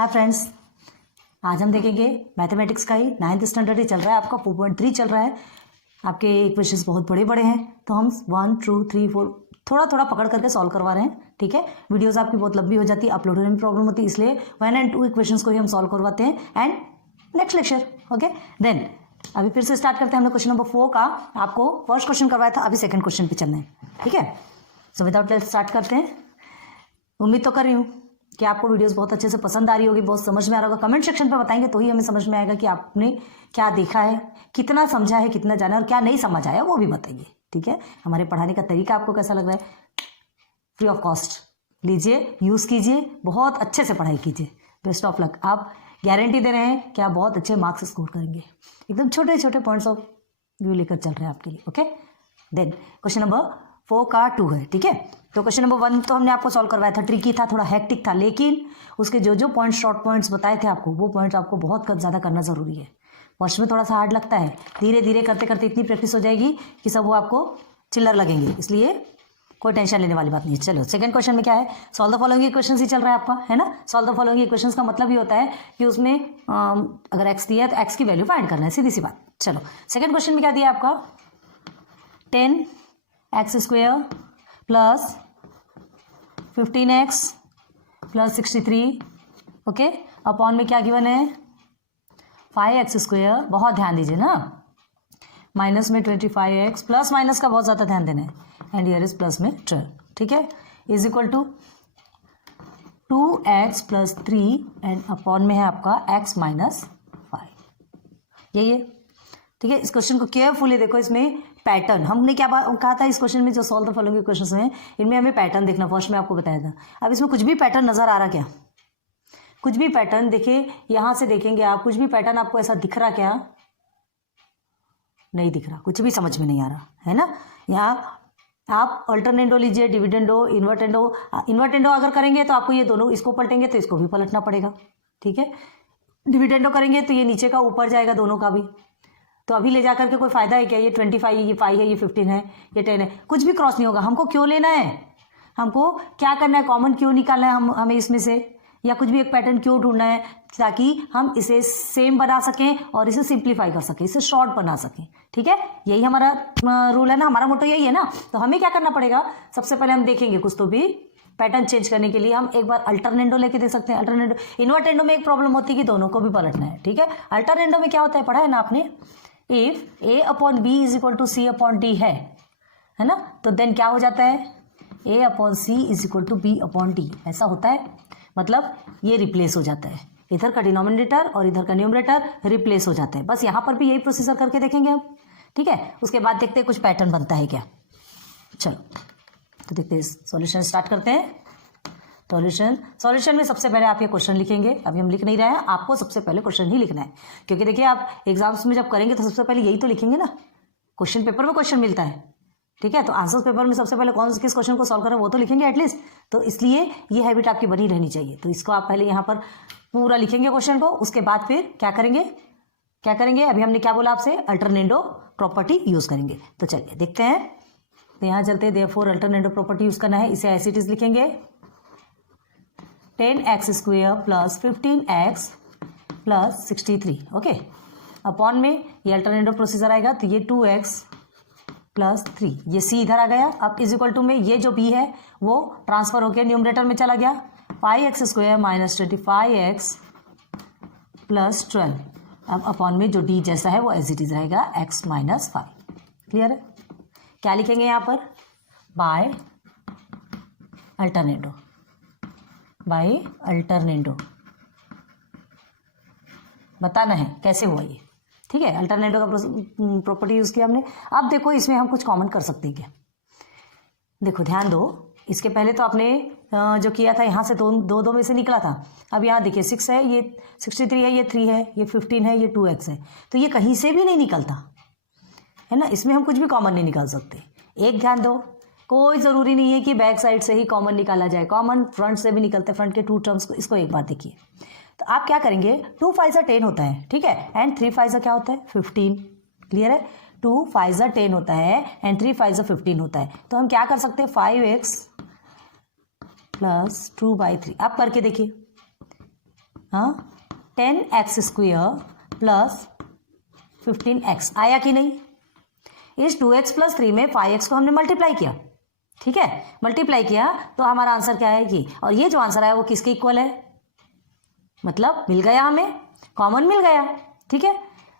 Hi friends, आज हम देखेंगे मैथमेटिक्स का ही 9th स्टैंडर्ड ही चल रहा है, आपका 4.3 चल रहा है। आपके क्वेश्चंस बहुत बड़े बड़े हैं तो हम 1 2 3 4 थोड़ा थोड़ा पकड़ करके सॉल्व करवा रहे हैं। ठीक है, वीडियोस आपकी बहुत लंबी हो जाती है, अपलोड होने में प्रॉब्लम होती है, इसलिए 1 और 2 क्वेश्चंस को ही हम सॉल्व करवाते हैं and next lecture. Okay, then अभी फिर से स्टार्ट करते हैं। हमने क्वेश्चन नंबर 4 का आपको फर्स्ट क्वेश्चन करवाया था, अभी सेकंड क्वेश्चन पे चलना है। ठीक है, सो विदाउट लेट स्टार्ट करते हैं। उम्मीद तो कर रही हूँ कि आपको वीडियोस बहुत अच्छे से पसंद आ रही होगी, बहुत समझ में आ रहा होगा। कमेंट सेक्शन पे बताएंगे तो ही हमें समझ में आएगा कि आपने क्या देखा है, कितना समझा है, कितना जाना है और क्या नहीं समझ आया वो भी बताइए। ठीक है, हमारे पढ़ाने का तरीका आपको कैसा लग रहा है? फ्री ऑफ कॉस्ट लीजिए, यूज़ कीजिए, बहुत अच्छे से पढ़ाई कीजिए। Best of luck. आप गारंटी दे रहे हैं कि आप बहुत अच्छे मार्क्स स्कोर करेंगे। एकदम छोटे छोटे पॉइंट्स ऑफ व्यू लेकर चल रहे हैं आपके लिए। ओके, देन क्वेश्चन नंबर 4 का 2 है। ठीक है, तो क्वेश्चन नंबर 1 तो हमने आपको सॉल्व करवाया था, ट्रिकी था, थोड़ा हेक्टिक था, लेकिन उसके जो जो पॉइंट शॉर्ट पॉइंट्स बताए थे आपको, वो पॉइंट आपको बहुत ज़्यादा करना ज़रूरी है। फर्स्ट में थोड़ा सा हार्ड लगता है, धीरे धीरे करते करते इतनी प्रैक्टिस हो जाएगी कि सब वो आपको चिल्लर लगेंगे, इसलिए कोई टेंशन लेने वाली बात नहीं है। चलो सेकंड क्वेश्चन में क्या है? सॉल्व द फॉलोइंग इक्वेशंस ही चल रहा है आपका, है ना। सॉल्व द फॉलोइंग इक्वेशंस का मतलब ये होता है कि उसमें अगर एक्स दिया है तो एक्स की वैल्यू फाइंड करना है, सीधी सी बात। चलो सेकंड क्वेश्चन में क्या दिया आपका? 10x² plus 15x plus 63, okay, upon में क्या गिवन है? 5x², बहुत ध्यान दीजिए ना, माइनस में 25x, प्लस माइनस का बहुत ज़्यादा ध्यान देना है, एंड हियर इज प्लस में 12। ठीक है, is equal to 2x plus 3 and upon में है आपका x माइनस 5। यही है। ठीक है, इस क्वेश्चन को केयरफुली देखो, इसमें पैटर्न हमने क्या कहा था इस क्वेश्चन में, जो सॉल्व द फॉलोइंग क्वेश्चन में, इनमें हमें पैटर्न देखना, फर्स्ट में आपको बताया था। अब इसमें कुछ भी पैटर्न नजर आ रहा क्या? कुछ भी पैटर्न देखिए, यहां से देखेंगे आप, कुछ भी पैटर्न आपको ऐसा दिख रहा क्या? नहीं दिख रहा, कुछ भी समझ में नहीं आ रहा है ना। यहाँ आप अल्टरनेंडो लीजिए, डिविडेंडो, इन्वर्टेंडो। इन्वर्टेंडो अगर करेंगे तो आपको ये दोनों, इसको पलटेंगे तो इसको भी पलटना पड़ेगा। ठीक है, डिविडेंडो करेंगे तो ये नीचे का ऊपर जाएगा, दोनों का भी। तो अभी ले जाकर के कोई फायदा है क्या? ये 25 है, ये 5 है, ये 15 है, ये 10 है, कुछ भी क्रॉस नहीं होगा। हमको क्यों लेना है? हमको क्या करना है? कॉमन क्यों निकालना है हमें इसमें से, या कुछ भी एक पैटर्न क्यों ढूंढना है, ताकि हम इसे सेम बना सकें और इसे सिंप्लीफाई कर सकें, इसे शॉर्ट बना सकें। ठीक है, यही हमारा रूल है ना, हमारा मोटो यही है ना। तो हमें क्या करना पड़ेगा? सबसे पहले हम देखेंगे कुछ तो भी पैटर्न चेंज करने के लिए हम एक बार अल्टरनेंडो लेके देख सकते हैं। अल्टरनेंडो, इन्वर्टेंडो में एक प्रॉब्लम होती है कि दोनों को भी पलटना है। ठीक है, अल्टरनेंडो में क्या होता है, पढ़ा है ना आपने, if a upon B is equal to C upon D है ना, तो देन क्या हो जाता है? a upon C is equal to B upon D, ऐसा होता है। मतलब ये रिप्लेस हो जाता है, इधर का डिनोमिनेटर और इधर का न्यूमरेटर रिप्लेस हो जाता है। बस यहाँ पर भी यही प्रोसीजर करके देखेंगे हम। ठीक है, उसके बाद देखते हैं कुछ पैटर्न बनता है क्या। चलो तो देखते हैं, सॉल्यूशन स्टार्ट करते हैं। सॉल्यूशन में सबसे पहले आप ये क्वेश्चन लिखेंगे। अभी हम लिख नहीं रहे हैं, आपको सबसे पहले क्वेश्चन ही लिखना है, क्योंकि देखिए आप एग्जाम्स में जब करेंगे तो सबसे पहले यही तो लिखेंगे ना। क्वेश्चन पेपर में क्वेश्चन मिलता है, ठीक है, तो आंसर पेपर में सबसे पहले किस क्वेश्चन को सॉल्व करें वो तो लिखेंगे एटलीस्ट। तो इसलिए ये हैबिट आपकी बनी रहनी चाहिए। तो इसको आप पहले यहाँ पर पूरा लिखेंगे क्वेश्चन को, उसके बाद फिर क्या करेंगे अभी हमने क्या बोला आपसे? अल्टरनेंडो प्रॉपर्टी यूज करेंगे। तो चलिए देखते हैं, तो यहाँ चलते हैं। देयरफॉर अल्टरनेंडो प्रॉपर्टी यूज करना है, इसे एज इट इज लिखेंगे। 10x² plus 15x plus 63, okay, upon में ये अल्टरनेटिव प्रोसीजर आएगा, तो ये 2x प्लस 3, ये c इधर आ गया। अब इज इक्वल टू में ये जो b है वो ट्रांसफर होकर न्यूमरेटर में चला गया, 5x² माइनस 25x प्लस 12। अब अपॉन में जो d जैसा है वो एज इट इज रहेगा, x माइनस 5। क्लियर है? क्या लिखेंगे यहाँ पर? बाय अल्टरनेटिव, बाय अल्टरनेंडो बताना है कैसे हुआ ये। ठीक है, अल्टरनेंडो का प्रॉपर्टी यूज किया हमने। अब देखो इसमें हम कुछ कॉमन कर सकते हैं क्या? देखो ध्यान दो, इसके पहले तो आपने जो किया था यहाँ से दो में से निकला था। अब यहाँ देखिए 6 है, ये 63 है, ये 3 है, ये 15 है, ये 2x है, तो ये कहीं से भी नहीं निकलता है ना। इसमें हम कुछ भी कॉमन नहीं निकाल सकते। एक ध्यान दो, कोई ज़रूरी नहीं है कि बैक साइड से ही कॉमन निकाला जाए, कॉमन फ्रंट से भी निकलते हैं, फ्रंट के 2 टर्म्स को। इसको एक बार देखिए, तो आप क्या करेंगे? 2 5 10 होता है, ठीक है, एंड 3 5 क्या होता है? 15। क्लियर है? 2 5 10 होता है एंड 3 5 15 होता है। तो हम क्या कर सकते हैं? 5x प्लस 2/3 आप करके देखिए। हाँ 10x² प्लस 15x आया कि नहीं। इस 2x + 3 में 5x को हमने मल्टीप्लाई किया, ठीक है, मल्टीप्लाई किया तो हमारा आंसर क्या है ये, और ये जो आंसर आया वो किसके इक्वल है, मतलब मिल गया, हमें कॉमन मिल गया, ठीक है।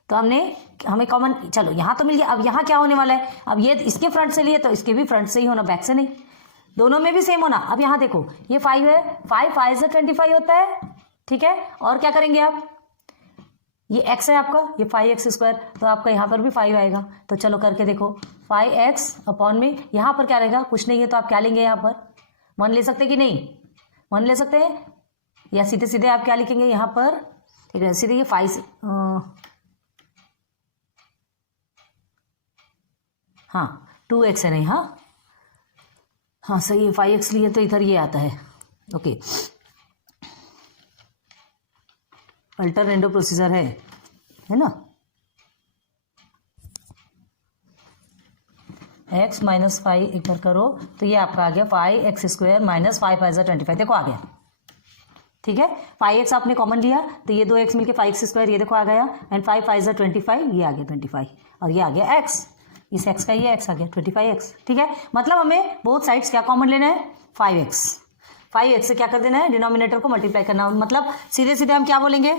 तो हमें कॉमन, चलो यहाँ तो मिल गया। अब यहाँ क्या होने वाला है, अब ये इसके फ्रंट से लिए तो इसके भी फ्रंट से ही होना, बैक से नहीं, दोनों में भी सेम होना। अब यहाँ देखो ये 5 है, 5 5 से 25 होता है, ठीक है। और क्या करेंगे आप, ये x है आपका, ये 5x², तो आपका यहाँ पर भी 5 आएगा। तो चलो करके देखो, 5x में यहाँ पर क्या रहेगा, कुछ नहीं है, तो आप क्या लेंगे, यहाँ पर 1 ले सकते कि नहीं, 1 ले सकते हैं, या सीधे सीधे आप क्या लिखेंगे यहाँ पर, ठीक है, सीधे ये 5 हाँ 2x है नहीं, हाँ सही है, 5x लिए तो इधर ये आता है, ओके। अल्टरनेटो प्रोसीजर है ना, x - 5 एक बार करो तो ये आपका आ गया 5x² - 5 5 25, देखो आ गया, ठीक है। 5x आपने कॉमन लिया तो ये 2x मिलके 5x², ये देखो आ गया, एंड 5 5 25, ये आ गया 25, और ये आ गया x, इस x का ये x आ गया 25x, ठीक है। मतलब हमें बोथ साइड्स क्या कॉमन लेना है, 5x से क्या कर देना है, डिनोमिनेटर को मल्टीप्लाई करना, मतलब सीधे सीधे हम क्या बोलेंगे,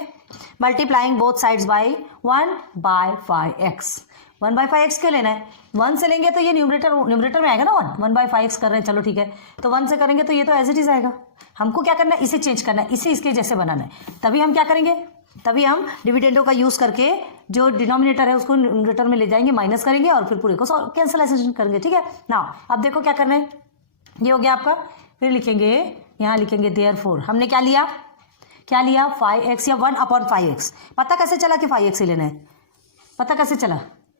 multiplying both sides by 1/5x। 1/5x क्यों लेना है, 1 से लेंगे तो ये न्यूमरेटर में आएगा ना, 1/5x कर रहे हैं, चलो ठीक है। तो 1 से करेंगे तो ये तो एज इट इज आएगा, हमको क्या करना है, इसे चेंज करना है, इसे इसके जैसे बनाना है। तभी हम क्या करेंगे, तभी हम डिविडेंडो का यूज करके जो डिनोमिनेटर है उसको न्यूमरेटर में ले जाएंगे, माइनस करेंगे और फिर पूरे को कैंसलेशन करेंगे, ठीक है ना। अब देखो क्या करना है, ये हो गया आपका, फिर लिखेंगे, यहाँ लिखेंगे देयरफॉर, हमने क्या लिया 5x या 1/5x। पता कैसे चला कि 5x से लेना है, पता कैसे चला,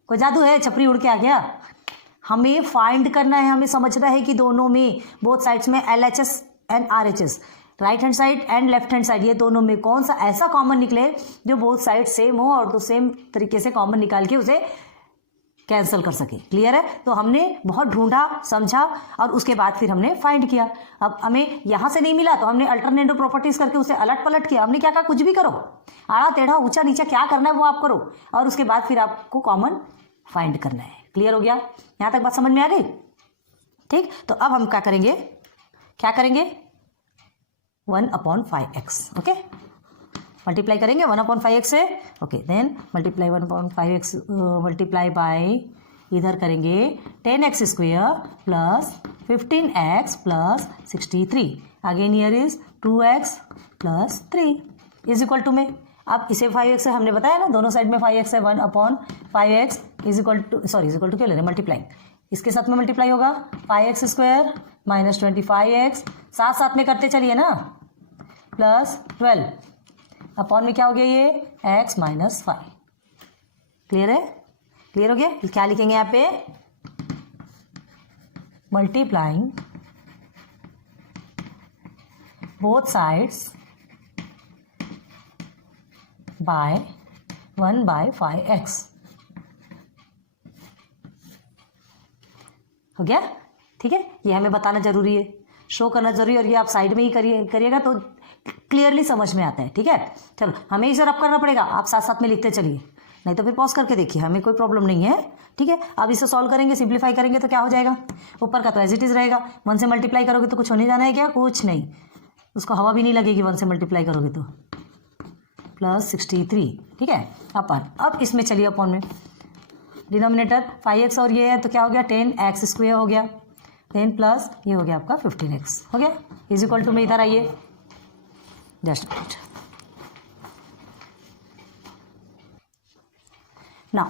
कोई जादू है, छपरी उड़ के आ गया। हमें फाइंड करना है, हमें समझना है कि दोनों में, बोथ साइड्स में LHS and RHS, right hand side and left hand side, ये दोनों में कौन सा ऐसा कॉमन निकले जो बोथ साइड सेम हो और तो सेम तरीके से कॉमन निकाल के उसे कैंसिल कर सके। क्लियर है। तो हमने बहुत ढूंढा, समझा और उसके बाद फिर हमने फाइंड किया। अब हमें यहाँ से नहीं मिला तो हमने अल्टरनेटिव प्रॉपर्टीज करके उसे अलट पलट किया। हमने क्या कहा, कुछ भी करो, आड़ा टेढ़ा ऊंचा नीचा क्या करना है वो आप करो और उसके बाद फिर आपको कॉमन फाइंड करना है। क्लियर हो गया, यहाँ तक बात समझ में आ गई। ठीक, तो अब हम क्या करेंगे 1/5x। ओके, मल्टीप्लाई करेंगे 1/5x से। Okay, then multiply 1/5x multiply by इधर करेंगे 10x² plus 15x plus 63। Again here is 2x plus 3 is equal to में, अब इसे 5x से हमने बताया ना, दोनों साइड में 5x है, 1/5x is equal to, sorry is equal to क्या ले रहे हैं, मल्टीप्लाई, इसके साथ में मल्टीप्लाई होगा 5x² माइनस 25x, साथ साथ में करते चलिए ना, प्लस 12 अपॉन में क्या हो गया ये x माइनस 5। क्लियर है, क्लियर हो गया। क्या लिखेंगे यहाँ पे, multiplying both sides by 1/5x। हो गया, ठीक है। ये हमें बताना जरूरी है, शो करना जरूरी है, और ये आप साइड में ही करिएगा तो क्लियरली समझ में आता है। ठीक है, चलो हमें इसे रब करना पड़ेगा, आप साथ साथ में लिखते चलिए, नहीं तो फिर पॉज करके देखिए, हमें कोई प्रॉब्लम नहीं है। ठीक है, अब इसे सॉल्व करेंगे, सिंप्लीफाई करेंगे तो क्या हो जाएगा, ऊपर का तो एज इट इज रहेगा, 1 से मल्टीप्लाई करोगे तो कुछ होने जाना है क्या, कुछ नहीं, उसको हवा भी नहीं लगेगी 1 से मल्टीप्लाई करोगे तो, प्लस 63। ठीक है, अब इसमें चलिए अपॉन में, डिनोमिनेटर 5x और ये है तो क्या हो गया 10x² हो गया, देन प्लस ये हो गया आपका 15x हो गया, इज इक्वल टू में इधर आइए, जस्ट ना,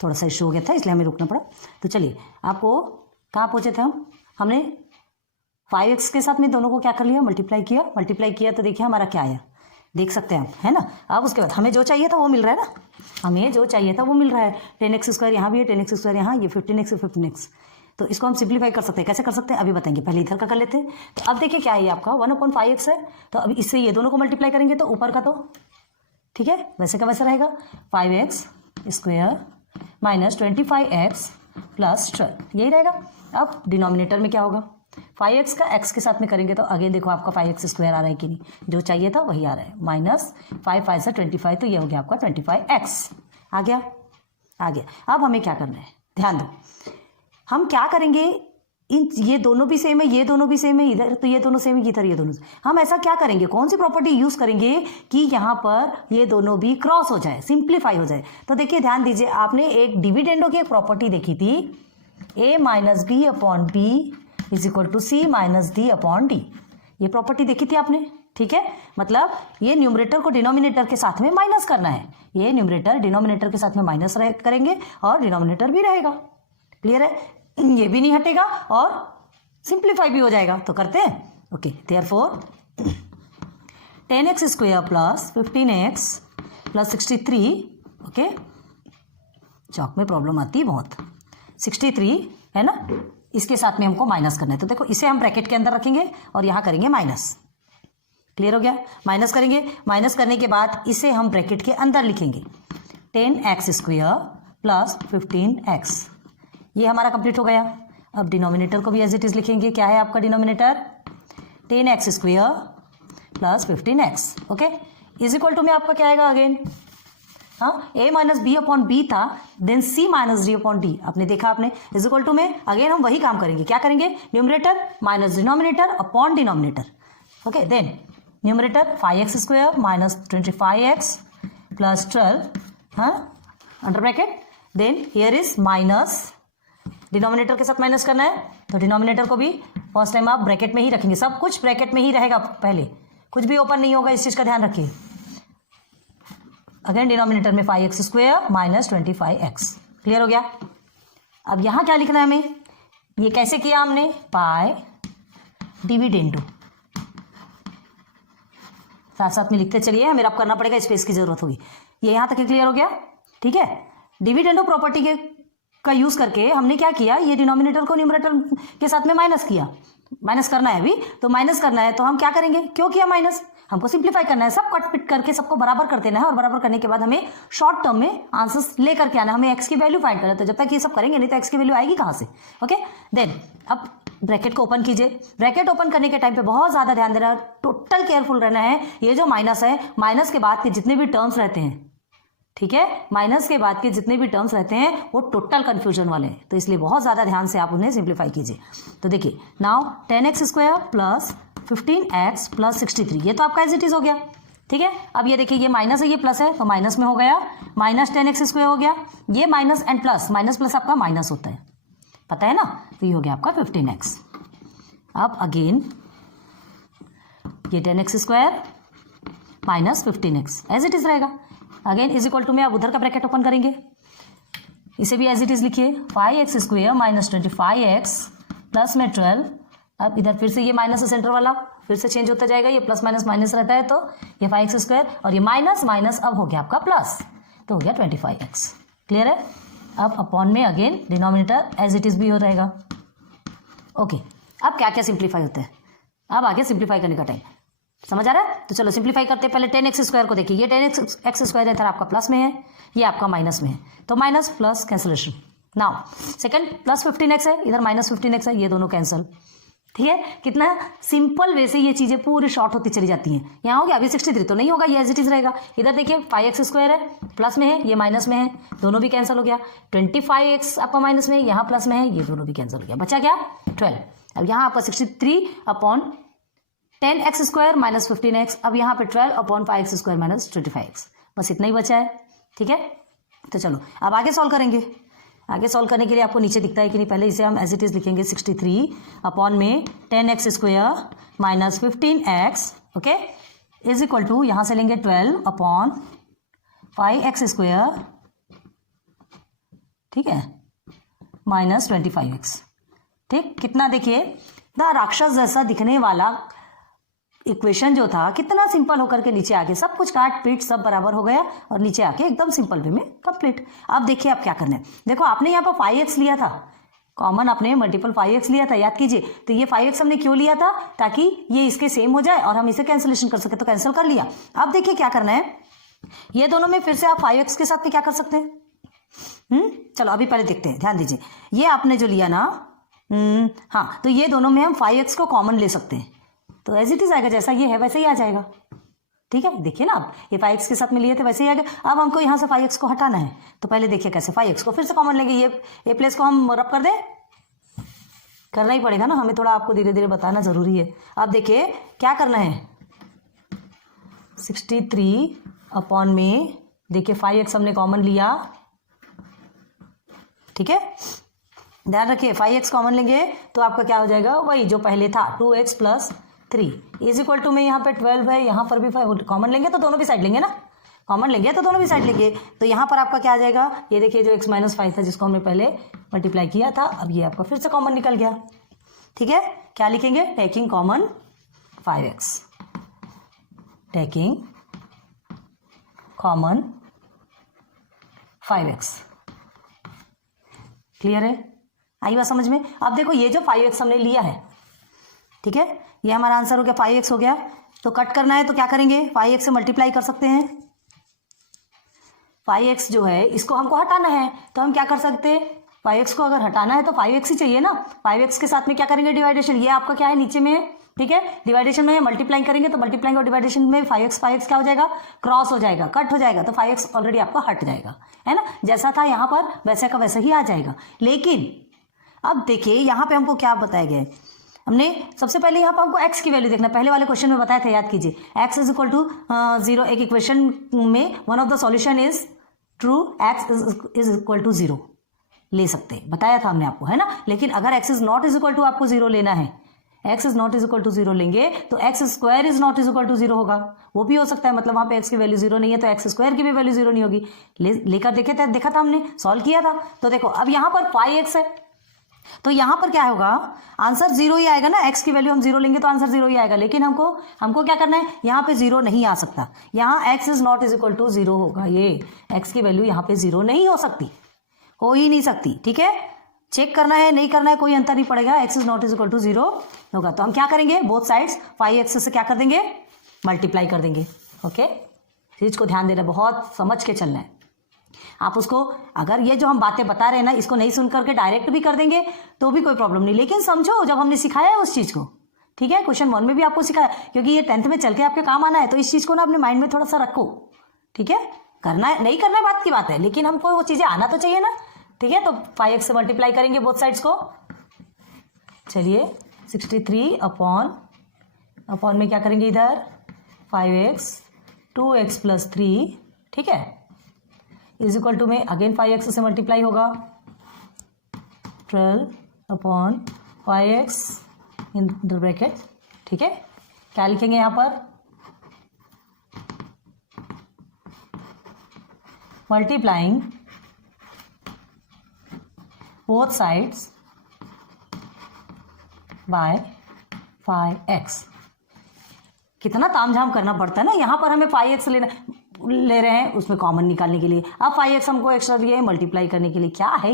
थोड़ा सा इशू हो गया था इसलिए हमें रुकना पड़ा। तो चलिए, आपको कहाँ पहुँचे थे हमने 5x के साथ में दोनों को क्या कर लिया, मल्टीप्लाई किया तो देखिए हमारा क्या आया, देख सकते हैं आप, है ना। अब उसके बाद हमें जो चाहिए था वो मिल रहा है ना, हमें जो चाहिए था वो मिल रहा है, 10x² यहाँ भी है, 10x² यहाँ, ये 15x। तो इसको हम सिंप्लीफाई कर सकते हैं, कैसे कर सकते हैं अभी बताएंगे, पहले इधर का कर लेते हैं। तो अब देखिए क्या है आपका 1/5x है, तो अब इससे ये दोनों को मल्टीप्लाई करेंगे तो ऊपर का तो ठीक है वैसे का वैसा रहेगा, 5x² माइनस 25x प्लस 12 यही रहेगा। अब डिनोमिनेटर में क्या होगा, 5x का x के साथ में करेंगे तो अगेन देखो आपका 5x² आ रहा है कि नहीं, जो चाहिए था वही आ रहा है, माइनस 5 5 से 25, तो ये हो गया आपका 25x। आ गया। अब हमें क्या करना है, ध्यान दो, हम क्या करेंगे, ये दोनों भी सेम है, ये दोनों भी सेम है, इधर तो ये दोनों सेम है, इधर ये दोनों, हम ऐसा क्या करेंगे, कौन सी प्रॉपर्टी यूज करेंगे कि यहाँ पर ये दोनों भी क्रॉस हो जाए, सिंप्लीफाई हो जाए। तो देखिए ध्यान दीजिए, आपने एक डिविडेंडो की एक प्रॉपर्टी देखी थी, a minus B upon B is equal to C minus D upon D, ये प्रॉपर्टी देखी थी आपने, ठीक है। मतलब ये न्यूमरेटर को डिनोमिनेटर के साथ में माइनस करना है, ये न्यूमरेटर डिनोमिनेटर के साथ में माइनस करेंगे और डिनोमिनेटर भी रहेगा, क्लियर है, ये भी नहीं हटेगा और सिंप्लीफाई भी हो जाएगा। तो करते हैं, okay, therefore 10x square plus 15x plus 63, okay, चौक में प्रॉब्लम आती है बहुत, 63 है ना, इसके साथ में हमको माइनस करना है। तो देखो इसे हम ब्रैकेट के अंदर रखेंगे और यहाँ करेंगे माइनस, क्लियर हो गया, माइनस करेंगे, माइनस करने के बाद इसे हम ब्रैकेट के अंदर लिखेंगे, 10x स्क्वायर प्लस 15x, ये हमारा कंप्लीट हो गया। अब डिनोमिनेटर को भी एज इट इज लिखेंगे, क्या है आपका denominator, 10x square plus 15x, okay, is equal to में आपका क्या आएगा अगेन, हाँ, a minus B upon B था, then c minus D upon D, आपने देखा आपने, इज इक्वल टू में अगेन हम वही काम करेंगे, क्या करेंगे, numerator minus denominator upon denominator, okay, then numerator 5x square minus 25x plus 12, हाँ, under bracket, then here is minus, denominator के साथ माइनस करना है तो डिनोमिनेटर को भी फर्स्ट टाइम आप ब्रैकेट में ही रखेंगे, सब कुछ ब्रैकेट में ही रहेगा, पहले कुछ भी ओपन नहीं होगा, इस चीज का ध्यान रखिए। अगेन डिनोमिनेटर में 5x square minus 25x, clear हो गया। अब यहां क्या लिखना है हमें, ये कैसे किया हमने, पाई डिविडेंडो, साथ साथ में लिखते चलिए, हमें अब करना पड़ेगा, स्पेस की जरूरत होगी। ये यहां तक क्लियर हो गया, ठीक है। डिविडेंडो प्रॉपर्टी का यूज करके हमने क्या किया, ये डिनोमिनेटर को न्यूमरेटर के साथ में माइनस किया, माइनस करना है अभी, तो माइनस करना है तो हम क्या करेंगे, क्यों किया माइनस, हमको सिंप्लीफाई करना है, सब कट पिट करके सबको बराबर कर देना है, और बराबर करने के बाद हमें शॉर्ट टर्म में आंसर्स लेकर के आना है, हमें x की वैल्यू फाइंड करना है। तो जब तक ये सब करेंगे नहीं तो x की वैल्यू आएगी कहाँ से, ओके। देन अब ब्रैकेट को ओपन कीजिए, ब्रैकेट ओपन करने के टाइम पे बहुत ज्यादा ध्यान देना है, टोटल केयरफुल रहना है, ये जो माइनस है, माइनस के बाद के जितने भी टर्म्स रहते हैं, ठीक है, माइनस के बाद के जितने भी टर्म्स रहते हैं वो टोटल कंफ्यूजन वाले हैं, तो इसलिए बहुत ज्यादा ध्यान से आप उन्हें सिंप्लीफाई कीजिए। तो देखिए now 10x square plus 15x plus 63, ये तो आपका एज इट इज हो गया, ठीक है। अब ये देखिए, ये माइनस है, ये प्लस है, तो माइनस में हो गया, माइनस 10x स्क्वायर हो गया, ये minus and plus, minus plus आपका माइनस होता है, पता है ना, तो ये हो गया आपका 15x। अब अगेन ये 10x square minus 15x as it is रहेगा, अगेन इज इक्वल टू में अब उधर का ब्रैकेट ओपन करेंगे, इसे भी एज इट इज लिखिए, 5x square minus 25x plus में 12, अब इधर फिर से ये माइनस है, सेंटर वाला फिर से चेंज होता जाएगा, ये प्लस माइनस माइनस रहता है, तो ये 5x स्क्वायर और ये माइनस माइनस अब हो गया आपका प्लस, तो हो गया 25x, क्लियर है। अब अपॉन में again denominator as it is भी हो रहेगा, ओके। अब क्या क्या सिंप्लीफाई होता है, अब आगे सिंप्लीफाई करने का टाइम, समझ आ रहा है, तो चलो सिंप्लीफाई करते हैं। पहले 10x स्क्वायर को देखिए, ये 10x स्क्वायर इधर आपका प्लस में है, ये आपका माइनस में है, तो minus plus cancellation. Now second plus 15x है, इधर माइनस 15x है, ये दोनों कैंसिल, ठीक है। कितना सिंपल वे से ये चीजें पूरी शॉर्ट होती चली जाती हैं। यहाँ हो गया, अभी 63 तो नहीं होगा, ये एज इट इज रहेगा। इधर देखिए 5x स्क्वायर है, प्लस में है, ये माइनस में है, दोनों भी कैंसिल हो गया। 25x आपका माइनस में है, यहाँ प्लस में है, ये दोनों भी कैंसिल हो गया, बचा क्या 12। अब यहाँ आपका 63 upon 10x square minus 15x, अब यहाँ पे 12 upon 5x square minus 25x, बस इतना ही बचा है, ठीक है। तो चलो अब आगे सॉल्व करेंगे। आगे सॉल्व करने के लिए आपको नीचे दिखता है कि नहीं, पहले इसे हम एज इट इज लिखेंगे, 63 अपॉन में 10x square minus 15x, okay, is equal to यहाँ से लेंगे 12 अपॉन 5x स्क्वायर, ठीक है, माइनस 25x, ठीक। कितना देखिए ना राक्षस जैसा दिखने वाला इक्वेशन जो था, कितना सिंपल होकर के नीचे आके सब कुछ काट पीट सब बराबर हो गया और नीचे आके एकदम सिंपल वे में कंप्लीट। अब देखिए आप क्या करना है, देखो आपने यहाँ पर 5x लिया था कॉमन, आपने मल्टीपल 5x लिया था, याद कीजिए। तो ये 5x हमने क्यों लिया था, ताकि ये इसके सेम हो जाए और हम इसे कैंसिलेशन कर सके, तो कैंसिल कर लिया। अब देखिए क्या करना है, ये दोनों में फिर से आप 5x के साथ में क्या कर सकते हैं, चलो अभी पहले देखते हैं, ध्यान दीजिए। ये आपने जो लिया ना हाँ, तो ये दोनों में हम 5x को कॉमन ले सकते हैं, तो एज इट इज आएगा, जैसा ये है वैसे ही आ जाएगा। ठीक है, देखिए ना आप, ये 5x के साथ में लिए थे वैसे ही आ गया। अब हमको यहाँ से 5x को हटाना है, तो पहले देखिए कैसे 5x को फिर से कॉमन लेंगे, ये प्लेस को हम रब कर दें, करना ही पड़ेगा ना, हमें थोड़ा आपको धीरे धीरे बताना जरूरी है। अब देखिए क्या करना है, 63 अपॉन में देखिए 5x हमने कॉमन लिया, ठीक है, ध्यान रखिए 5x कॉमन लेंगे तो आपका क्या हो जाएगा, वही जो पहले था 2x plus 3 is equal to में यहाँ पे 12 है, यहाँ पर भी 5 कॉमन लेंगे तो दोनों भी साइड लेंगे ना, कॉमन लेंगे तो दोनों भी साइड लेंगे, तो यहाँ पर आपका क्या आ जाएगा, ये देखिए जो x माइनस 5 था जिसको हमने पहले मल्टीप्लाई किया था, अब ये आपका फिर से कॉमन निकल गया। ठीक है, क्या लिखेंगे, taking common 5x, taking common 5x। Clear है, आई बात समझ में। अब देखो ये जो 5x हमने लिया है, ठीक है, ये हमारा आंसर हो गया, 5x हो गया, तो कट करना है तो क्या करेंगे, 5x से मल्टीप्लाई कर सकते हैं, 5x जो है इसको हमको हटाना है, तो हम क्या कर सकते हैं, 5x को अगर हटाना है तो 5x ही चाहिए ना, 5x के साथ में क्या करेंगे, डिवाइडेशन, ये आपका क्या है नीचे में है, ठीक है, डिवाइडेशन में मल्टीप्लाई करेंगे तो मल्टीप्लाइंग और डिवाइडेशन में 5x क्या हो जाएगा, क्रॉस हो जाएगा, कट हो जाएगा, तो 5x ऑलरेडी आपका हट जाएगा, है ना, जैसा था यहाँ पर वैसे का वैसा ही आ जाएगा। लेकिन अब देखिए यहाँ पे हमको क्या बताया गया है, हमने सबसे पहले यहाँ पर हमको x की वैल्यू देखना, पहले वाले क्वेश्चन में बताया था, याद कीजिए, x इज इक्वल टू 0, एक इक्वेशन में one of the solution is true, x is equal to 0 ले सकते हैं, बताया था हमने आपको, है ना। लेकिन अगर x is not is equal to आपको 0 लेना है, x is not is equal to 0 लेंगे तो x square is not is equal to 0 होगा, वो भी हो सकता है, मतलब वहां पे x की वैल्यू 0 नहीं है तो x स्क्वायर की भी वैल्यू 0 नहीं होगी, लेकर देखा था हमने, सॉल्व किया था। तो देखो अब यहाँ पर 5x है तो यहाँ पर क्या होगा, आंसर 0 ही आएगा ना, x की वैल्यू हम 0 लेंगे तो आंसर 0 ही आएगा। लेकिन हमको क्या करना है, यहाँ पे 0 नहीं आ सकता, यहाँ x is not is equal to 0 होगा, ये x की वैल्यू यहाँ पे 0 नहीं हो सकती, हो ही नहीं सकती। ठीक है, चेक करना है नहीं करना है कोई अंतर नहीं पड़ेगा, x is not is equal to 0 होगा, तो हम क्या करेंगे, बोथ साइड्स 5x से क्या कर देंगे, मल्टीप्लाई कर देंगे। ओके, चीज को ध्यान देना, बहुत समझ के चलना है। आप उसको, अगर ये जो हम बातें बता रहे हैं ना, इसको नहीं सुन करके डायरेक्ट भी कर देंगे तो भी कोई प्रॉब्लम नहीं, लेकिन समझो जब हमने सिखाया है उस चीज को, ठीक है, क्वेश्चन 1 में भी आपको सिखाया, क्योंकि ये 10th में चल के आपके काम आना है, तो इस चीज को ना अपने माइंड में थोड़ा सा रखो। ठीक है, करना है नहीं करना है बात की बात है, लेकिन हमको वो चीजें आना तो चाहिए ना। ठीक है, तो 5x से मल्टीप्लाई करेंगे बोथ साइड्स को, चलिए 63 अपॉन में क्या करेंगे, इधर 5x 2x प्लस 3, ठीक है, इज इक्वल टू में अगेन 5x से मल्टीप्लाई होगा, 12 upon 5x in the bracket. ठीक है, क्या लिखेंगे यहाँ पर, multiplying both sides by 5x। कितना तामझाम करना पड़ता है ना, यहाँ पर हमें 5x ले रहे हैं उसमें कॉमन निकालने के लिए, अब 5x हमको एक्स्ट्रा दिए मल्टीप्लाई करने के लिए, क्या है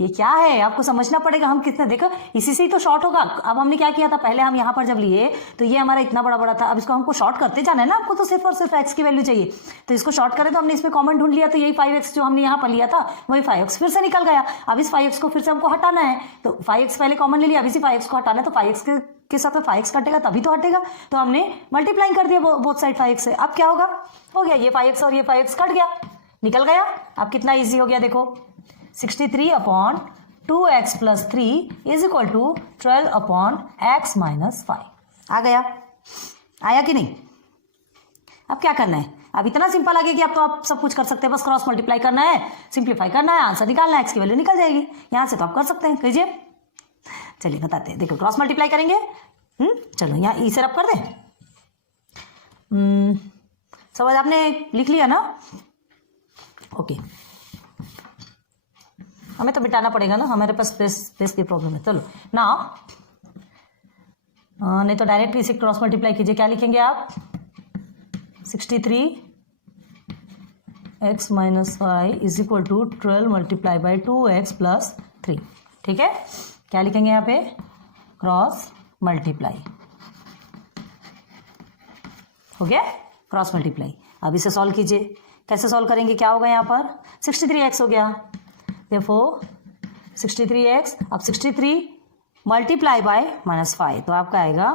ये क्या है, आपको समझना पड़ेगा। हम कितना, देखो इसी से ही तो शॉर्ट होगा। अब हमने क्या किया था, पहले हम यहाँ पर जब लिए तो ये हमारा इतना बड़ा था, अब इसको हमको शॉर्ट करते जाना है ना, आपको तो सिर्फ और सिर्फ x की वैल्यू चाहिए, तो इसको शॉर्ट करें तो हमने इसमें कॉमन ढूंढ लिया, तो यही 5x जो हमने यहाँ पर लिया था वही 5x फिर से निकल गया। अब इस 5x को फिर से हमको हटाना है, तो 5x पहले कॉमन ले लिया, अब इसी 5x को हटाना है, तो 5x के साथ में 5x कटेगा तभी तो हटेगा, तो हमने मल्टीप्लाइंग कर दिया बोथ साइड 5x से। अब क्या होगा, हो गया ये 5x और ये 5x कट गया, निकल गया। अब कितना ईजी हो गया, देखो 63 upon 2x plus 3 is equal to 12 upon x minus 5 आ गया, आया कि नहीं। अब क्या करना है, अब इतना सिंपल आ गया कि अब तो आप सब कुछ कर सकते हैं, बस क्रॉस मल्टीप्लाई करना है, सिंप्लीफाई करना है, आंसर निकालना है, x की वैल्यू निकल जाएगी, यहाँ से तो आप कर सकते हैं, कीजिए। चलिए बताते हैं, देखो क्रॉस मल्टीप्लाई करेंगे, चलो यहाँ ई से रब कर दें, समझ आपने लिख लिया ना, ओके। हमें तो मिटाना पड़ेगा ना, हमारे पास स्पेस की प्रॉब्लम है। चलो ना, नहीं तो डायरेक्टली इसे क्रॉस मल्टीप्लाई कीजिए, क्या लिखेंगे आप, 63 x minus 5 is equal to 12 multiply by 2x plus 3। ठीक है, क्या लिखेंगे यहाँ पे, क्रॉस मल्टीप्लाई, हो गया क्रॉस मल्टीप्लाई। अब इसे सॉल्व कीजिए, कैसे सॉल्व करेंगे, क्या होगा यहाँ पर 63x हो गया, therefore 63x, अब 63 मल्टीप्लाई बाय -5, तो आपका आएगा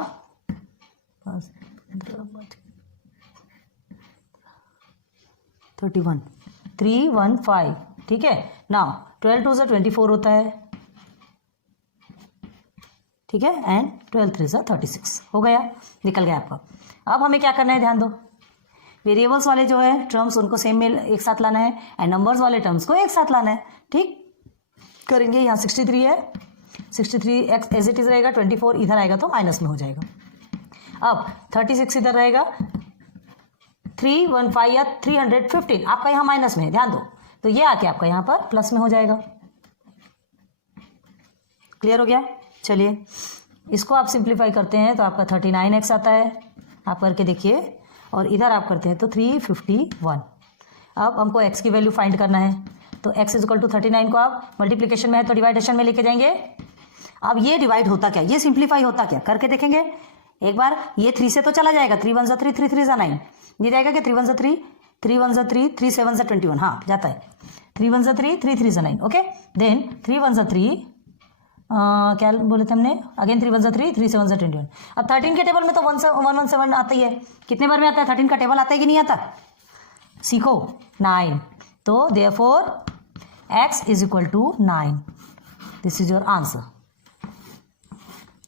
31, 315, ठीक है ना। 12 2 से 24 होता है, ठीक है, एंड 12 3 से 36 हो गया, निकल गया आपका। अब हमें क्या करना है, ध्यान दो, वेरिएबल्स वाले जो है टर्म्स उनको सेम में एक साथ लाना है एंड नंबर्स वाले टर्म्स को एक साथ लाना है, ठीक करेंगे। यहाँ 63 है, 63x एज इट इज रहेगा, 24 इधर आएगा तो माइनस में हो जाएगा। अब 36 इधर रहेगा, 315 या 315 आपका यहाँ माइनस में है, ध्यान दो, तो ये आके आपका यहाँ पर प्लस में हो जाएगा। क्लियर हो गया। चलिए इसको आप सिंप्लीफाई करते हैं तो आपका 39x आता है, आप करके देखिए, और इधर आप करते हैं तो 351। अब हमको x की वैल्यू फाइंड करना है, तो x इज इक्वल टू 39 को आप मल्टीप्लिकेशन में है तो डिवाइडेशन में लेके जाएंगे। अब ये डिवाइड होता क्या, ये सिंप्लीफाई होता क्या, करके देखेंगे एक बार। ये 3 से तो चला जाएगा, 3 1 3, 3 3 9, ये जाएगा कि 3 1 3, 3 1 3, 3 7 21, हाँ जाता है, 3 1 3, 3 3 9, ओके। देन 3 1 3, क्या बोले थे हमने, अगेन 3 1 3, 3 7 21। अब 13 के टेबल में तो 117 आता ही है, कितने बार में आता है 13 का टेबल, आता है कि नहीं आता, सीखो, 9, तो therefore x is equal to 9, this is your answer,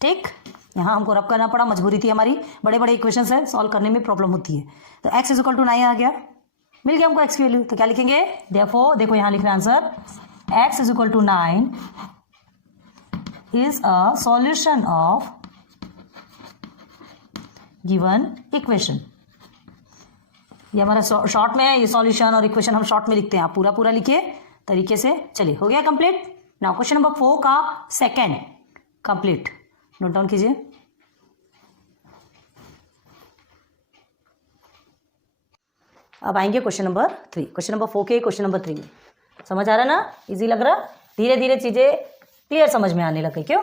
ठीक। यहाँ हमको रब करना पड़ा, मजबूरी थी हमारी, बड़े बड़े इक्वेशंस है, सॉल्व करने में प्रॉब्लम होती है। तो x इज इक्वल टू 9 आ गया, मिल गया हमको x की वैल्यू, तो क्या लिखेंगे, देयरफॉर देखो यहाँ लिख रहे हैं answer, x is equal to 9 is a solution of given equation। ये हमारा शॉर्ट में है, ये सॉल्यूशन और इक्वेशन हम शॉर्ट में लिखते हैं, आप पूरा पूरा लिखिए तरीके से। चलिए हो गया कंप्लीट। नाउ क्वेश्चन नंबर 4 का सेकंड कंप्लीट, नोट डाउन कीजिए। अब आएंगे क्वेश्चन नंबर 3, क्वेश्चन नंबर 4 के क्वेश्चन नंबर 3 में। समझ आ रहा ना, इजी लग रहा, धीरे धीरे चीजें क्लियर समझ में आने लगे, क्यों?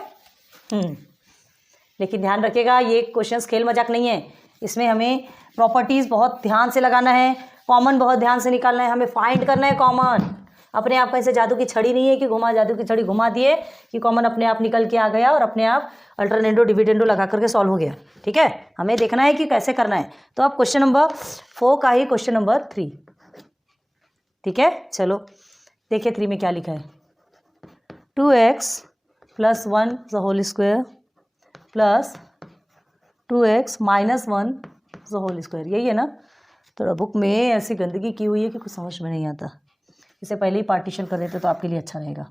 लेकिन ध्यान रखिएगा ये क्वेश्चंस खेल मजाक नहीं है, इसमें हमें प्रॉपर्टीज बहुत ध्यान से लगाना है, कॉमन बहुत ध्यान से निकालना है, हमें फाइंड करना है कॉमन। अपने आप ऐसे जादू की छड़ी नहीं है कि जादू की छड़ी घुमा दिए कि कॉमन अपने आप निकल के आ गया और अपने आप अल्टरनेटो डिविडेंडो लगा करके सॉल्व हो गया, ठीक है। हमें देखना है कि कैसे करना है। तो अब क्वेश्चन नंबर 4 का ही क्वेश्चन नंबर 3, ठीक है। चलो देखिए 3 में क्या लिखा है, 2x + 1 the whole square plus 2x - 1 the whole square, यही है ना। थोड़ा बुक में ऐसी गंदगी की हुई है कि कुछ समझ में नहीं आता, इसे पहले ही पार्टीशन कर देते तो आपके लिए अच्छा रहेगा।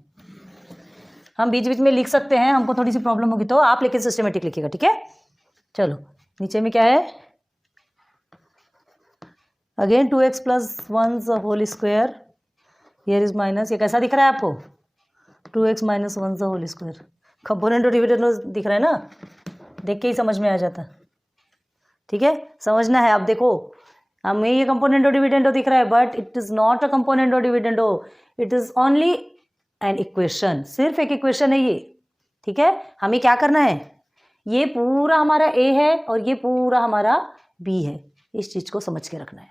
हम बीच बीच में लिख सकते हैं, हमको थोड़ी सी प्रॉब्लम होगी तो आप लेकिन सिस्टमेटिक लिखिएगा, ठीक है। चलो नीचे में क्या है, again 2x + 1 the whole square, here is minus, ये कैसा दिख रहा है आपको, 2x - 1 the whole square, component और डिविडेंड दिख रहा है ना, देख के ही समझ में आ जाता, ठीक है। समझना है। अब देखो हमें ये कंपोनेंट और डिविडेंडो दिख रहा है, but it is not a component और dividendo, it is only an equation, सिर्फ एक इक्वेशन है ये, ठीक है। हमें क्या करना है, ये पूरा हमारा a है और ये पूरा हमारा b है, इस चीज को समझ के रखना है,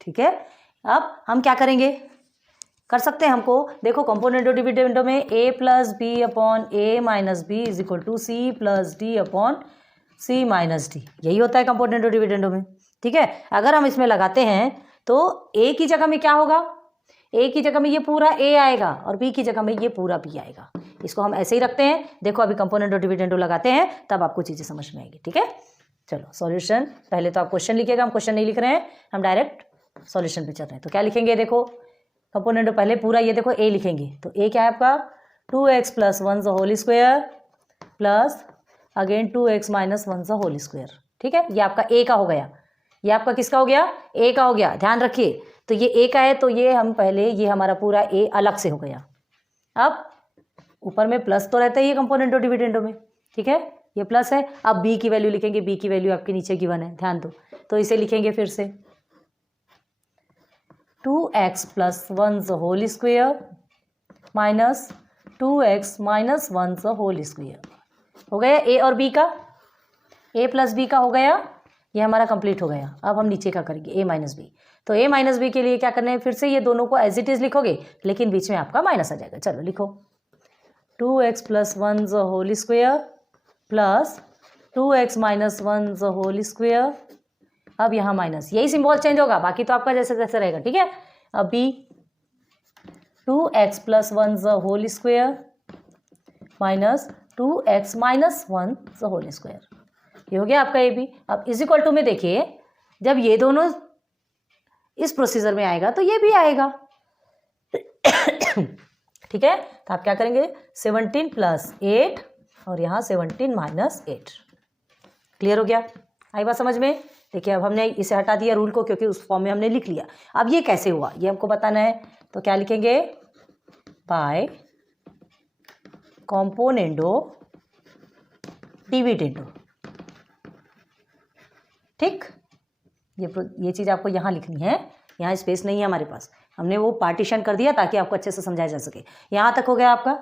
ठीक है। अब हम क्या करेंगे, कर सकते हैं हमको, देखो कंपोनेंट और डिविडेंडो में a + b upon a - b is equal to c + d upon c - d, यही होता है कंपोनेंट और डिविडेंडो में, ठीक है। अगर हम इसमें लगाते हैं तो a की जगह में क्या होगा, a की जगह में ये पूरा a आएगा और b की जगह में ये पूरा b आएगा, इसको हम ऐसे ही रखते हैं। देखो अभी कंपोनेंट और डिविडेंडो लगाते हैं तब आपको चीज़ें समझ में आएगी, ठीक है। चलो सॉल्यूशन, पहले तो आप क्वेश्चन लिखिएगा, हम क्वेश्चन नहीं लिख रहे हैं, हम डायरेक्ट सॉल्यूशन पे चल रहे हैं। तो क्या लिखेंगे, देखो कंपोनेंट पहले पूरा ये देखो a लिखेंगे, तो a क्या है आपका 2x + 1 the whole square plus again 2x - 1 the whole square, ठीक है। ये आपका a का हो गया, ये आपका किसका हो गया, a का हो गया, ध्यान रखिए। तो ये a का है तो ये हम पहले, ये हमारा पूरा a अलग से हो गया। अब ऊपर में प्लस तो रहता है ये कंपोनेंट और डिविडेंडो में, ठीक है, ये प्लस है। अब b की वैल्यू लिखेंगे, b की वैल्यू आपके नीचे गिवन है, ध्यान दो। तो इसे लिखेंगे फिर से 2x + 1 the whole square minus 2x - 1 the whole square, हो गया a और b का, a + b का हो गया, ये हमारा कंप्लीट हो गया। अब हम नीचे का करेंगे a - b, तो a - b के लिए क्या करना है, फिर से ये दोनों को एज इट इज लिखोगे लेकिन बीच में आपका माइनस आ जाएगा। चलो लिखो 2x plus 1 the whole square plus 2x minus 1 the whole square. अब यहाँ माइनस, यही सिंबल चेंज होगा, बाकी तो आपका जैसे जैसे रहेगा, ठीक है। अब b 2x plus 1 the whole square minus 2x minus 1 the whole square, ये हो गया आपका ए बी। अब इज इक्वल टू में देखिए, जब ये दोनों इस प्रोसीजर में आएगा तो ये भी आएगा, ठीक है। तो आप क्या करेंगे, 17 प्लस 8 और यहाँ 17 माइनस 8। क्लियर हो गया, आई बात समझ में। देखिए अब हमने इसे हटा दिया रूल को, क्योंकि उस फॉर्म में हमने लिख लिया। अब ये कैसे हुआ ये हमको बताना है, तो क्या लिखेंगे, बाय कॉम्पोनेंडो डिविडेंडो, ठीक। ये चीज़ आपको यहाँ लिखनी है, यहाँ स्पेस नहीं है हमारे पास, हमने वो पार्टीशन कर दिया ताकि आपको अच्छे से समझाया जा सके। यहाँ तक हो गया आपका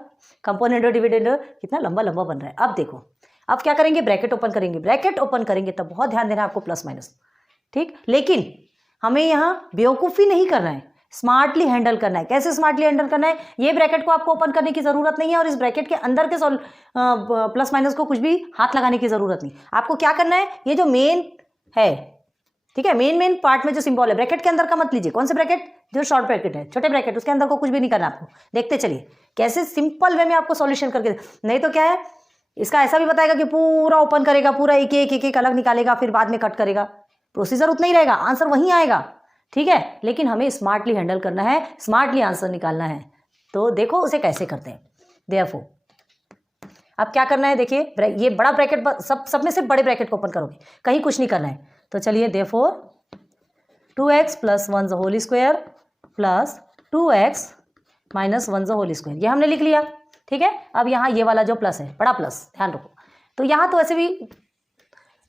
कंपोनेंडो डिविडेंडो, कितना लंबा लंबा बन रहा है। अब देखो, अब क्या करेंगे, ब्रैकेट ओपन करेंगे, ब्रैकेट ओपन करेंगे तब बहुत ध्यान देना आपको प्लस माइनस, ठीक। लेकिन हमें यहाँ बेवकूफ़ी नहीं करना है, स्मार्टली हैंडल करना है। कैसे स्मार्टली हैंडल करना है, ये ब्रैकेट को आपको ओपन करने की ज़रूरत नहीं है और इस ब्रैकेट के अंदर के प्लस माइनस को कुछ भी हाथ लगाने की ज़रूरत नहीं। आपको क्या करना है, ये जो मेन है, ठीक है, मेन पार्ट में जो सिंबल है ब्रैकेट के अंदर का मत लीजिए। कौन से ब्रैकेट, जो शॉर्ट ब्रैकेट है, छोटे ब्रैकेट, उसके अंदर को कुछ भी नहीं करना आपको। देखते चलिए कैसे सिंपल वे में आपको सॉल्यूशन करके, नहीं तो क्या है, इसका ऐसा भी बताएगा कि पूरा ओपन करेगा, पूरा एक एक अलग निकालेगा, फिर बाद में कट करेगा। प्रोसीजर उतना ही रहेगा, आंसर वहीं आएगा, ठीक है। लेकिन हमें स्मार्टली हैंडल करना है, स्मार्टली आंसर निकालना है। तो देखो उसे कैसे करते हैं। देयरफॉर अब क्या करना है, देखिए ये बड़ा ब्रैकेट, सब में सिर्फ बड़े ब्रैकेट को ओपन करोगे, कहीं कुछ नहीं करना है। तो चलिए therefore 2x plus 1 the whole square plus 2x minus 1 the whole square, ये हमने लिख लिया, ठीक है। अब यहाँ ये वाला जो प्लस है, बड़ा प्लस, ध्यान रखो। तो यहाँ तो ऐसे भी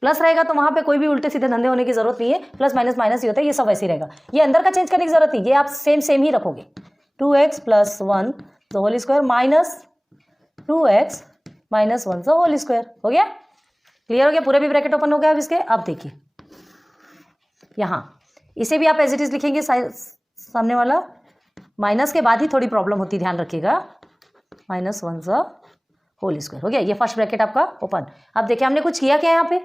प्लस रहेगा, तो वहाँ पे कोई भी उल्टे सीधे धंधे होने की जरूरत नहीं है, प्लस माइनस माइनस ही होता है, ये सब वैसे ही रहेगा। ये अंदर का चेंज करने की जरूरत नहीं, ये आप सेम ही रखोगे। 2x plus 1 the whole square minus 2x minus 1 the whole square, हो गया, क्लियर हो गया, पूरा भी ब्रैकेट ओपन हो गया। अब इसके, अब देखिए यहाँ इसे भी आप एज इट इज लिखेंगे, सामने वाला माइनस के बाद ही थोड़ी प्रॉब्लम होती, ध्यान रखिएगा, माइनस 1 द होल स्क्वायर, हो गया। ये फर्स्ट ब्रैकेट आपका ओपन। अब देखिए हमने कुछ किया क्या, यहाँ पे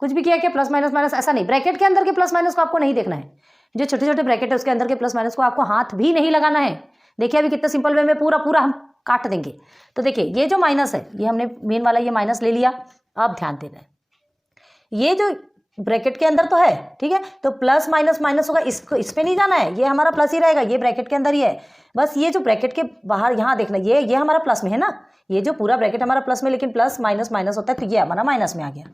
कुछ भी किया क्या, प्लस माइनस माइनस, ऐसा नहीं, ब्रैकेट के अंदर के प्लस माइनस को आपको नहीं देखना है, जो छोटे छोटे ब्रैकेट है उसके अंदर के प्लस माइनस को आपको हाथ भी नहीं लगाना है। देखिए अभी कितना सिंपल वे में पूरा हम काट देंगे। तो देखिए ये जो माइनस है, ये हमने मेन वाला ये माइनस ले लिया। अब ध्यान देना है, ये जो ब्रैकेट के अंदर तो है, ठीक है, तो प्लस माइनस माइनस होगा, इसको इस पे नहीं जाना है, ये हमारा प्लस ही रहेगा, ये ब्रैकेट के अंदर ही है। बस ये जो ब्रैकेट के बाहर यहाँ देखना, ये हमारा प्लस में है ना, ये जो पूरा ब्रैकेट हमारा प्लस में, लेकिन प्लस माइनस माइनस होता है, तो ये हमारा माइनस में आ गया,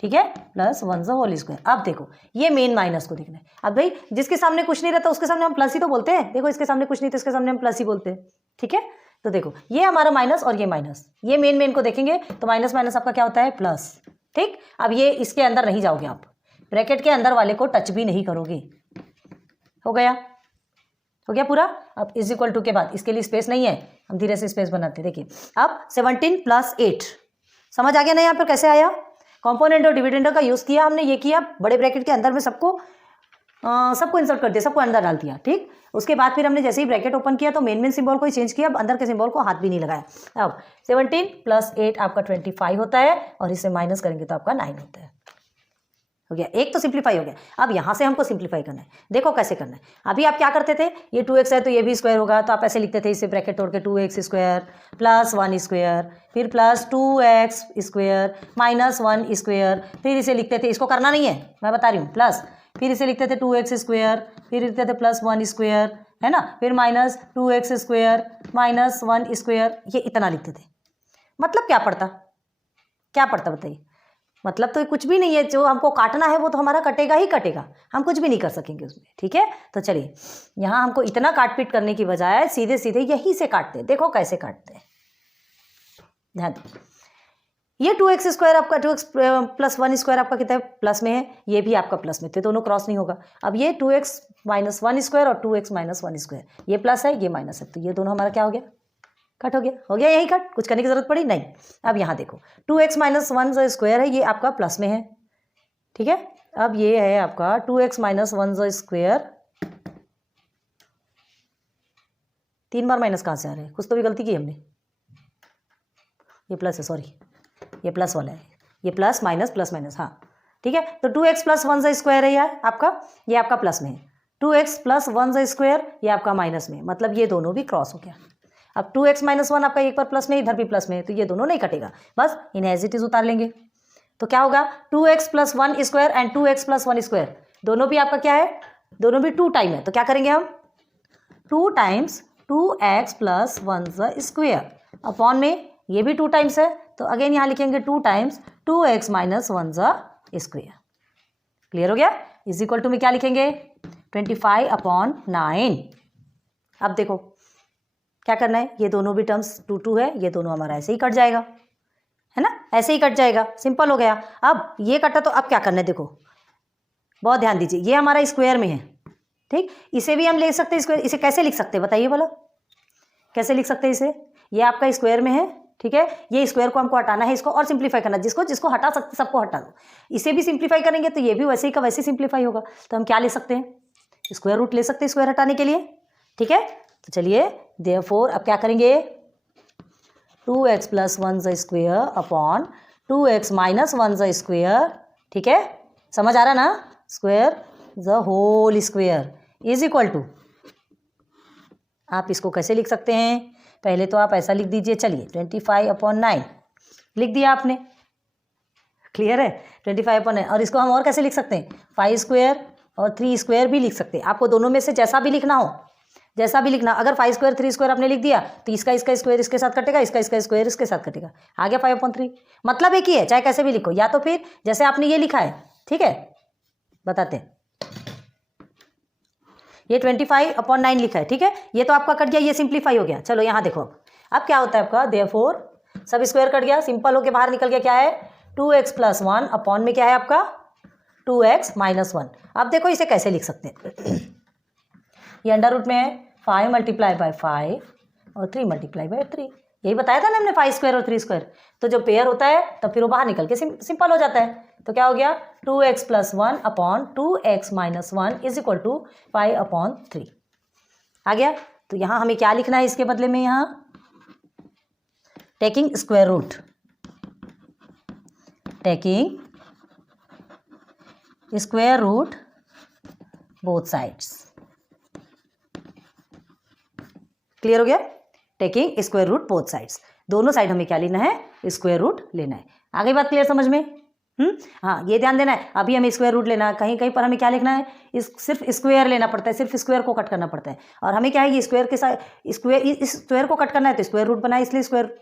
ठीक है, प्लस 1 द होल स्क्वायर। अब देखो ये मेन माइनस को देखना है। अब भाई जिसके सामने कुछ नहीं रहता उसके सामने हम प्लस ही तो बोलते हैं, देखो इसके सामने कुछ नहीं तो इसके सामने हम प्लस ही बोलते हैं, ठीक है। तो देखो ये हमारा माइनस और ये माइनस, ये मेन को देखेंगे तो माइनस माइनस आपका क्या होता है, प्लस, ठीक। अब ये इसके अंदर नहीं जाओगे आप, ब्रैकेट के अंदर वाले को टच भी नहीं करोगे, हो गया, हो गया पूरा। अब इज इक्वल टू के बाद इसके लिए स्पेस नहीं है, हम धीरे से स्पेस बनाते हैं। देखिए अब 17 प्लस 8, समझ आ गया ना यहाँ पर कैसे आया, कॉम्पोनेंट और डिविडेंडर का यूज़ किया हमने, ये किया बड़े ब्रैकेट के अंदर में सबको इंसर्ट कर दिया, सबको अंदर डाल दिया, ठीक। उसके बाद फिर हमने जैसे ही ब्रैकेट ओपन किया तो मेन सिंबल को ही चेंज किया, अब अंदर के सिंबल को हाथ भी नहीं लगाया। अब 17 प्लस 8 आपका 25 होता है और इसे माइनस करेंगे तो आपका 9 होता है, हो गया, एक तो सिंप्लीफाई हो गया। अब यहाँ से हमको सिंप्लीफाई करना है, देखो कैसे करना है। अभी आप क्या करते थे, ये 2x है तो ये भी स्क्वायर होगा, तो आप ऐसे लिखते थे, इसे ब्रैकेट तोड़ के 2x स्क्वायर प्लस 1 स्क्वायर, फिर plus 2x square minus 1 square, फिर इसे लिखते थे, इसको करना नहीं है मैं बता रही हूँ, प्लस, फिर इसे लिखते थे 2x स्क्वायर, फिर लिखते थे प्लस 1 स्क्वायर, है ना, फिर minus 2x square minus 1 square, ये इतना लिखते थे। मतलब क्या पड़ता बताइए, मतलब तो कुछ भी नहीं है, जो हमको काटना है वो तो हमारा कटेगा ही कटेगा, हम कुछ भी नहीं कर सकेंगे उसमें, ठीक है। तो चलिए यहाँ हमको इतना काट पीट करने की बजाय सीधे सीधे यहीं से काटते हैं, देखो कैसे काटते हैं, ध्यान दो। ये 2x स्क्वायर आपका 2x प्लस 1 स्क्वायर आपका कितना है, प्लस में है, ये भी आपका प्लस में थे, दोनों क्रॉस नहीं होगा। अब ये 2x माइनस 1 स्क्वायर और 2x माइनस 1 स्क्वायर, ये प्लस है ये माइनस है, तो ये दोनों हमारा क्या हो गया, कट हो गया यही कट, कुछ करने की जरूरत पड़ी नहीं। अब यहाँ देखो 2x माइनस 1 जो स्क्वायर है ये आपका प्लस में है, ठीक है। अब ये है आपका 2x माइनस 1 जो स्क्वायर, 3 बार माइनस कहाँ से आ रहे हैं, कुछ तो भी गलती की हमने, ये प्लस है, सॉरी ये प्लस वाला है, ये प्लस माइनस, हाँ ठीक है। तो 2x + 1 स्क्वायर है यार आपका, ये आपका प्लस में है, 2x + 1 स्क्वायर ये आपका माइनस में, मतलब ये दोनों भी क्रॉस हो गया। अब 2x - 1 आपका एक बार प्लस में, इधर भी प्लस में है, तो ये दोनों नहीं कटेगा, बस इन्हें एज इट इज उतार लेंगे। तो क्या होगा 2x + 1 square and 2x + 1 square दोनों भी आपका क्या है, दोनों भी 2 टाइम है, तो क्या करेंगे हम 2 टाइम्स 2x + 1 स्क्वायर अपॉन में ये भी 2 टाइम्स है, तो अगेन यहाँ लिखेंगे 2 टाइम्स 2x - 1 स्क्वायर। क्लियर हो गया। इज इक्वल टू में क्या लिखेंगे 25/9। अब देखो क्या करना है, ये दोनों भी टर्म्स 2 है, ये दोनों हमारा ऐसे ही कट जाएगा, है ना, ऐसे ही कट जाएगा, सिंपल हो गया। अब ये कटा तो अब क्या करना है, देखो बहुत ध्यान दीजिए, ये हमारा स्क्वायर में है, ठीक, इसे भी हम ले सकते हैं स्क्वायर, इसे कैसे लिख सकते हैं बताइए बोलो, कैसे लिख सकते हैं इसे, ये आपका स्क्वायर में है, ठीक है, ये स्क्वायर को हमको हटाना है, इसको और सिंप्लीफाई करना, जिसको जिसको हटा सकते सबको हटा दो, इसे भी सिंप्लीफाई करेंगे तो ये भी वैसे ही का वैसे सिंप्लीफाई होगा। तो हम क्या ले सकते हैं, स्क्वायर रूट ले सकते हैं स्क्वायर हटाने के लिए, ठीक है। तो चलिए देयरफॉर अब क्या करेंगे 2x + 1 square upon 2x - 1 square, ठीक है, समझ आ रहा ना, square the whole square is equal to, आप इसको कैसे लिख सकते हैं, पहले तो आप ऐसा लिख दीजिए, चलिए 25/9 लिख दिया आपने, क्लियर है 25/9, और इसको हम और कैसे लिख सकते हैं 5 स्क्वायर और 3 स्क्वायर भी लिख सकते हैं, आपको दोनों में से जैसा भी लिखना हो, जैसा भी लिखना, अगर 5 स्क्वायर 3 स्क्वायर आपने लिख दिया तो इसका स्क्वायर इसके साथ कटेगा, इसका स्क्वायर इसके साथ कटेगा, आ गया 5/3, मतलब एक ही है, चाहे कैसे भी लिखो, या तो फिर जैसे आपने ये लिखा है, ठीक है, बताते हैं, ये 25/9 लिखा है, ठीक है, ये तो आपका कट गया, ये सिंप्लीफाई हो गया। चलो यहाँ देखो अब क्या होता है आपका, देयरफॉर सब स्क्वायर कट गया, सिंपल होके बाहर निकल गया, क्या है 2x + 1 अपॉन में क्या है आपका 2x - 1। अब देखो इसे कैसे लिख सकते हैं ये अंडर रूट में है, 5 × 5 और 3 × 3, यही बताया था ना हमने 5 स्क्वायर और 3 स्क्वायर, तो जब पेयर होता है तो फिर वो बाहर निकल के सिंपल हो जाता है। तो क्या हो गया 2x + 1 upon 2x - 1 is equal to 5/3 आ गया। तो यहाँ हमें क्या लिखना है इसके बदले में, यहाँ taking square root, taking square root both sides, clear हो गया, taking square root both sides, दोनों साइड हमें क्या लेना है स्क्वायर रूट लेना है। आ गई बात क्लियर समझ में, हाँ ये ध्यान देना है, अभी हमें स्क्वायर रूट लेना है, कहीं कहीं पर हमें क्या लिखना है, सिर्फ स्क्वायर लेना पड़ता है, सिर्फ स्क्वायर को कट करना पड़ता है, और हमें क्या है ये स्क्वायर के साथ स्क्वायर, इस स्क्वायर को कट करना है तो स्क्वायर रूट बनाए, इसलिए स्क्वायर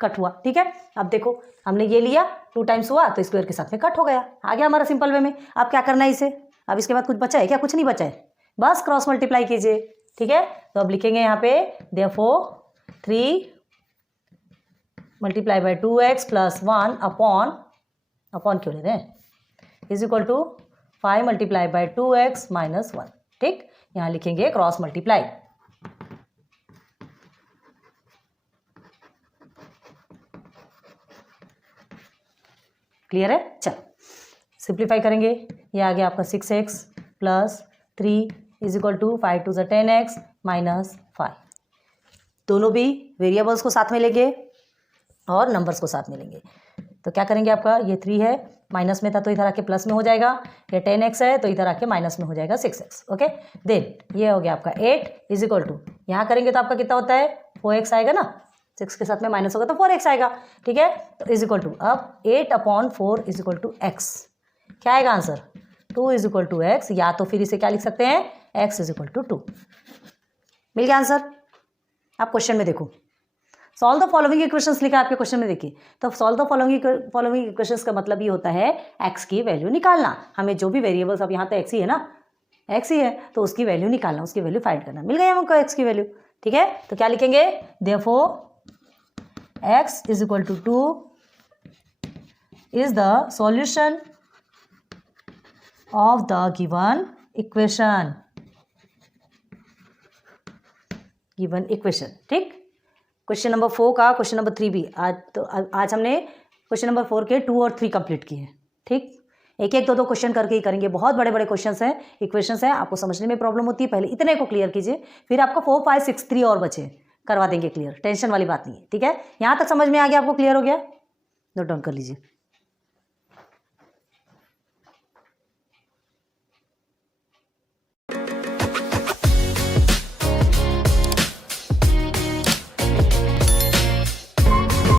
कट हुआ, ठीक है। अब देखो हमने ये लिया 2 टाइम्स हुआ तो स्क्वायर के साथ में कट हो गया, आ गया हमारा सिंपल वे में। अब क्या करना है इसे, अब इसके बाद कुछ बचा है क्या, कुछ नहीं बचा है, बस क्रॉस मल्टीप्लाई कीजिए, ठीक है। तो अब लिखेंगे यहाँ पे देयरफॉर 3 × 2x + 1 अपॉन क्यों ले रहे हैं इज इक्वल टू 5 × 2x - 1, ठीक, यहाँ लिखेंगे क्रॉस मल्टीप्लाई, क्लियर है। चलो सिंप्लीफाई करेंगे, ये आ गया आपका 6x + 3 is equal to 5 × 2 = 10x - 5, दोनों भी वेरिएबल्स को साथ में लेंगे और नंबर्स को साथ में लेंगे। तो क्या करेंगे, आपका ये 3 है, माइनस में था तो इधर आके प्लस में हो जाएगा, ये 10x है तो इधर आके माइनस में हो जाएगा 6x, ओके। देन ये हो गया आपका 8 इज इक्वल टू, यहाँ करेंगे तो आपका कितना होता है 4x आएगा ना, 6 के साथ में माइनस होगा तो 4x आएगा, ठीक है। तो इज इक्वल टू अब 8/4 इज इक्वल टू x, क्या आएगा answer 2 is equal to x, या तो फिर इसे क्या लिख सकते हैं x इज इक्वल टू 2, मिल गया आंसर। आप क्वेश्चन में देखो, सॉल्व द फॉलोइंग इक्वेशंस लिखा है आपके क्वेश्चन में, देखिए तो सॉल्व द फॉलोइंग इक्वेशंस का मतलब ये होता है x की वैल्यू निकालना, हमें जो भी वेरिएबल्स, अब यहाँ तो x ही है ना, x ही है तो उसकी वैल्यू निकालना, उसकी वैल्यू फाइंड करना, मिल गई हमको x की वैल्यू, ठीक है। तो क्या लिखेंगे therefore x is equal to 2 is the solution of the given equation, ठीक। क्वेश्चन नंबर 4 का क्वेश्चन नंबर 3 भी आज हमने क्वेश्चन नंबर 4 के 2 और 3 कंप्लीट किए हैं, ठीक। एक एक दो क्वेश्चन करके ही करेंगे, बहुत बड़े बड़े क्वेश्चंस हैं, इक्वेशंस हैं, आपको समझने में प्रॉब्लम होती है, पहले इतने को क्लियर कीजिए, फिर आपका 4, 5, 6, 3 और बचे, करवा देंगे क्लियर, टेंशन वाली बात नहीं है। ठीक है, यहाँ तक समझ में आ गया आपको, क्लियर हो गया? नोट डाउन कर लीजिए।